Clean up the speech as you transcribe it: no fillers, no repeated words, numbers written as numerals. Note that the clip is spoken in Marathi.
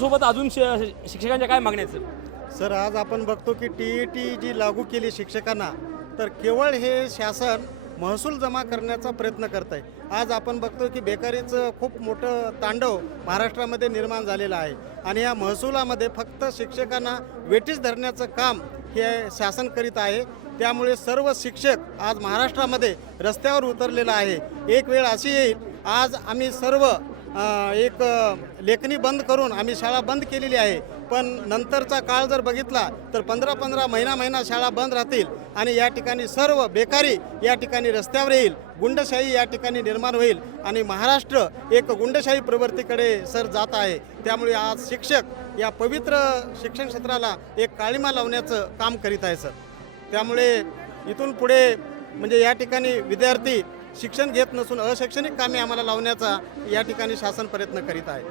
सोबत अजून शिक्षकांच्या काय मागण्या आहेत सर? सर, आज आपण बघतो की TET जी लागू केली शिक्षकांना, तर केवळ हे शासन महसूल जमा करण्याचा प्रयत्न करत आहे. आज आपण बघतो की बेकारीचं खूप मोठं तांडव महाराष्ट्रामध्ये निर्माण झालेलं आहे आणि या महसुलामध्ये फक्त शिक्षकांना वेठीस धरण्याचं काम हे शासन करीत आहे. त्यामुळे सर्व शिक्षक आज महाराष्ट्रामध्ये रस्त्यावर उतरलेला आहे. एक वेळ अशी येईल, आज आम्ही सर्व एक लेखणी बंद करून आम्ही शाळा बंद केलेली आहे. पण नंतरचा काळ जर बघितला तर 15-15 महिना शाळा बंद राहतील आणि या ठिकाणी सर्व बेकारी या ठिकाणी रस्त्यावर येईल. गुंडशाही या ठिकाणी निर्माण होईल आणि महाराष्ट्र एक गुंडशाही प्रवृत्तीकडे सर जात आहे. त्यामुळे आज शिक्षक या पवित्र शिक्षण क्षेत्राला एक काळिमा लावण्याचं काम करीत आहे सर. त्यामुळे इथून पुढे म्हणजे या ठिकाणी विद्यार्थी शिक्षण घेत नसून अशैक्षणिक कामे आम्हाला लावण्याचा या ठिकाणी शासन प्रयत्न करीत आहे.